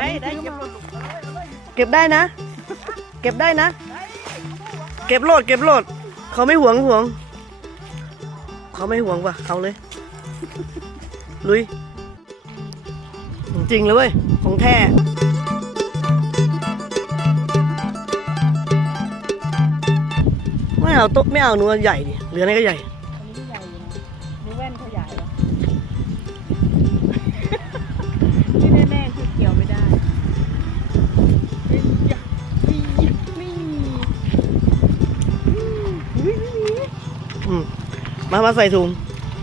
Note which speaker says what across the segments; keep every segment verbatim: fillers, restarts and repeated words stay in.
Speaker 1: ได้เก็บ
Speaker 2: เก็บได้นะ เก็บได้นะ เก็บโลดเก็บโลดเขาไม่หวงหวงเขาไม่หวงว่ะเอาเลยลุยจริงเลยเว้ยของแท้ไม่เอาโต๊ะไม่เอาหนูใหญ่ดิเหลืออะไรก็ใหญ่
Speaker 1: อันนี้ใหญ่อยู่นะนี่แว่นเขาใหญ่เหรอที่แน่ๆคือเกี่ยวไม่ได้นี่นี่นี่
Speaker 2: อืมมามาใส่ถุง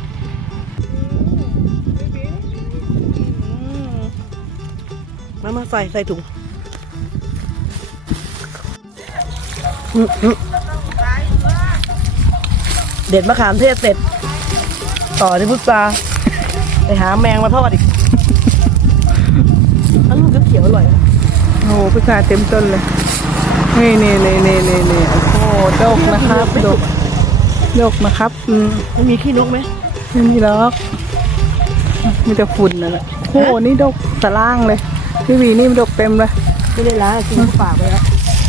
Speaker 2: มามาใส่ใส่ถุงอืมอืมเด็ดมะขามเทศเสร็จต่อที่พุทราไปหาแมงมาทอดอีกอันลูกเขียวอร่อย
Speaker 1: โอ้พุทราเต็มต้นเลยนี่นี่นี่นี่นี่นี่โอ้โหดกนะครับดกดกนะครับอืม
Speaker 2: มันมีขี้นกไหม
Speaker 1: ไม่มีหรอกมีแต่ฝุ่นนั่นแหละโอ้โหนี่ดกตะล่างเลยพี่วีนี่มันดกเต็มเลย
Speaker 2: ไม่ได้ล้างกินปากไปแล้ว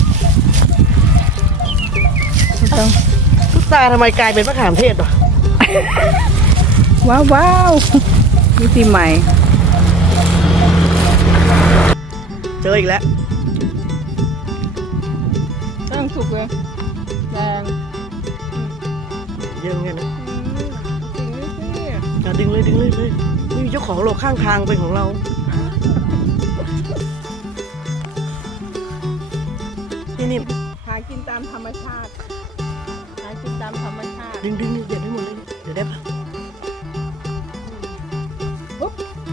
Speaker 1: ต้อง
Speaker 2: พุทราทำไมกลายเป็นมะขามเทศวะ
Speaker 1: ว้าวว้าวมิติใหม่
Speaker 2: เจออีกแล้ว
Speaker 1: ต้องสุกเลยแรง
Speaker 2: เยอะไงนะ
Speaker 1: จริงนี่สิ
Speaker 2: อ่ะดึงเลยดึงเลยเลยไม่มีเจ้าของโลกข้างทางเป็นของเรานี่นี่
Speaker 1: หากินตามธรรมชาติหากินตามธรรมชาติ
Speaker 2: ดึงดึงเด็ดให้หมดเลยเดี๋ยวได้ปะ
Speaker 1: ปุ๊บ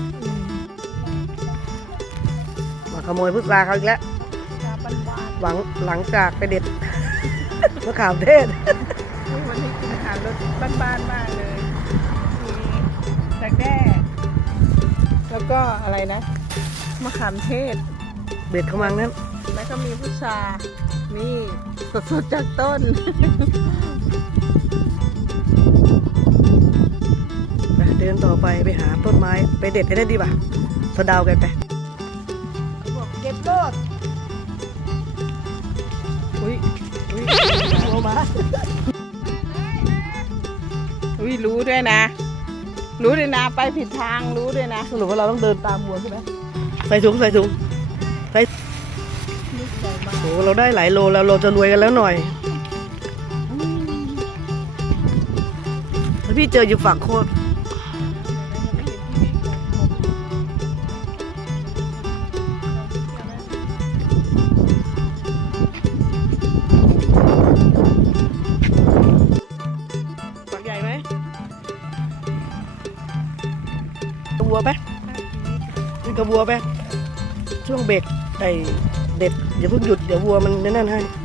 Speaker 2: มาขโมยพุทราเขาอีกแล้ว
Speaker 1: ตาปันบาน
Speaker 2: หวังหลังจากไปเด็ด มะขามเทศ
Speaker 1: อุ้ยวันนี้กินอาหารรสบ้านๆมากเลยมีแต่แด้แล้วก็อะไรนะมะขามเทศ
Speaker 2: เด็ดเข้ามานั้น
Speaker 1: แล้วก็มีพุทรานี่สดๆจากต้น
Speaker 2: ไปเดินต่อไปไปหาต้นไม้ไปเด็ดไปได้ดีป่ะสะเดาวกันไปบอกเก็บโลดอุ้ยอุ้ยหัวมา
Speaker 1: อุ้ยรู้ด้วยนะ รู้ด้วยนะไปผิดทางรู้ด้วยนะ
Speaker 2: สรุปว่าเราต้องเดินตามวัวใช่ไหมใส่ถุงใส่ถุงใส่โอ้เราได้หลายโลแล้วเราจะรวยกันแล้วหน่อยถ้าพี่เจออยู่ฝั่งโคตรฝักใหญ่ไหมวัวไปนี่กระวัวไปช่วงเบรกไอเด็ดอย่าเพิ่งหยุดเดี๋ยววัวมันนั่นให้